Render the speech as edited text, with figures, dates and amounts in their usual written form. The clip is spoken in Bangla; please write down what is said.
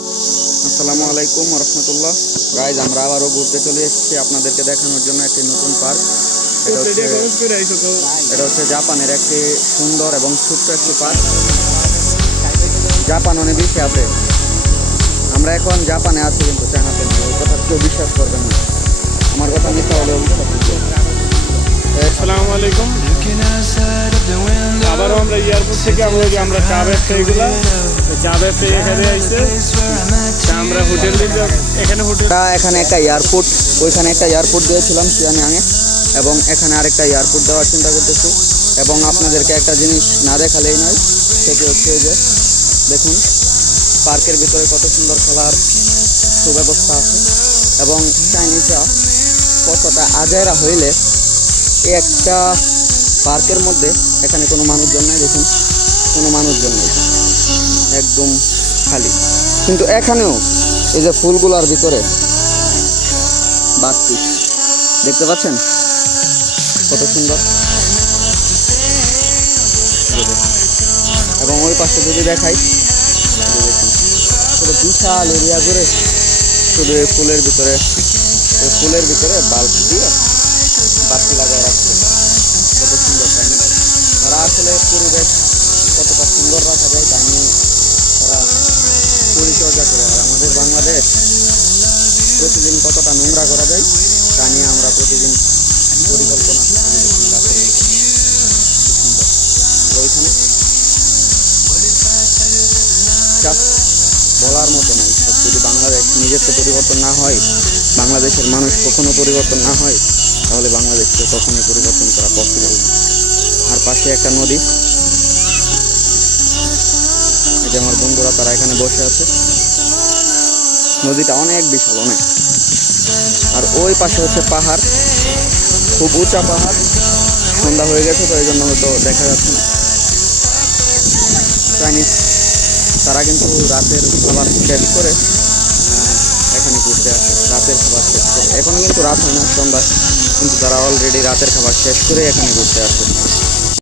আসসালামু আলাইকুম রহমতুল্লাহ। গাইজ, আমরা আবারও ঘুরতে চলে এসেছি আপনাদেরকে দেখানোর জন্য একটি নতুন পার্ক। এটা হচ্ছে জাপানের একটি সুন্দর এবং ছোট্ট একটি পার্ক। জাপান অনেক বেশি আছে। আমরা এখন জাপানে আছি, কিন্তু চায়নাতে নেই। ওই কথা কেউ বিশ্বাস করবেন না। আমার কথা মিথ্যা হলেও বিশ্বাস করবেন। আসসালামু আলাইকুম। আবারও আমরা এয়ারপোর্ট থেকে আমরা চা ব্যবসা এগুলা চা ব্যবসা এখানে আইসে আমরা হোটেল দিকে এখানে এখানে একটা এয়ারপোর্ট, ওইখানে একটা এয়ারপোর্ট দিয়েছিলাম সিয়ানিয়াংয়ে, এবং এখানে আরেকটা এয়ারপোর্ট দেওয়ার চিন্তা করতেছি। এবং আপনাদেরকে একটা জিনিস না দেখালেই নয়, সেটি হচ্ছে যে দেখুন পার্কের ভিতরে কত সুন্দর খেলার সুব্যবস্থা আছে। এবং চাইনিজরা কতটা আজাইরা হইলে একটা পার্কের মধ্যে এখানে কোনো মানুষজন নেই। দেখুন কোনো মানুষজন নেই, একদম খালি। কিন্তু এখানেও এই যে ফুলগুলার ভিতরে বাতি দেখতে পাচ্ছেন কত সুন্দর। এবং ওই পাশে যদি দেখাই, পুরো বিশাল এরিয়া জুড়ে শুধু এই ফুলের ভিতরে বাল্ব দিয়ে বাতি লাগায় রাখছে। কত সুন্দর, তাই না? তারা আসলে পরিবেশ কতটা সুন্দর রাখা যায় তা নিয়ে তারা পরিচর্যা করে। আর আমাদের বাংলাদেশ প্রতিদিন কতটা নোংরা করা যায় তা নিয়ে আমরা প্রতিদিন পরিকল্পনা ওইখানে জাস্ট বলার মতো নাই। যদি বাংলাদেশ নিজের তো পরিবর্তন না হয়, বাংলাদেশের মানুষ কখনো পরিবর্তন না হয়, তাহলে বাংলাদেশকে কখনোই পরিবর্তন করা পসিবল না। আর পাশে একটা নদী, এই যে আমার বন্ধুরা তারা এখানে বসে আছে। নদীটা অনেক বিশাল, অনেক। আর ওই পাশে হচ্ছে পাহাড়, খুব উঁচা পাহাড়। সন্ধ্যা হয়ে গেছে তো এই জন্য হয়তো দেখা যাচ্ছে না। চাইনিজ তারা কিন্তু রাতের খাবার শেষ করে এখানে ঘুরতে আসে। রাতের খাবার শেষ করে, এখনো কিন্তু রাত হয় না, সন্ধ্যা, কিন্তু তারা অলরেডি রাতের খাবার শেষ করে এখানে ঘুরতে আসে।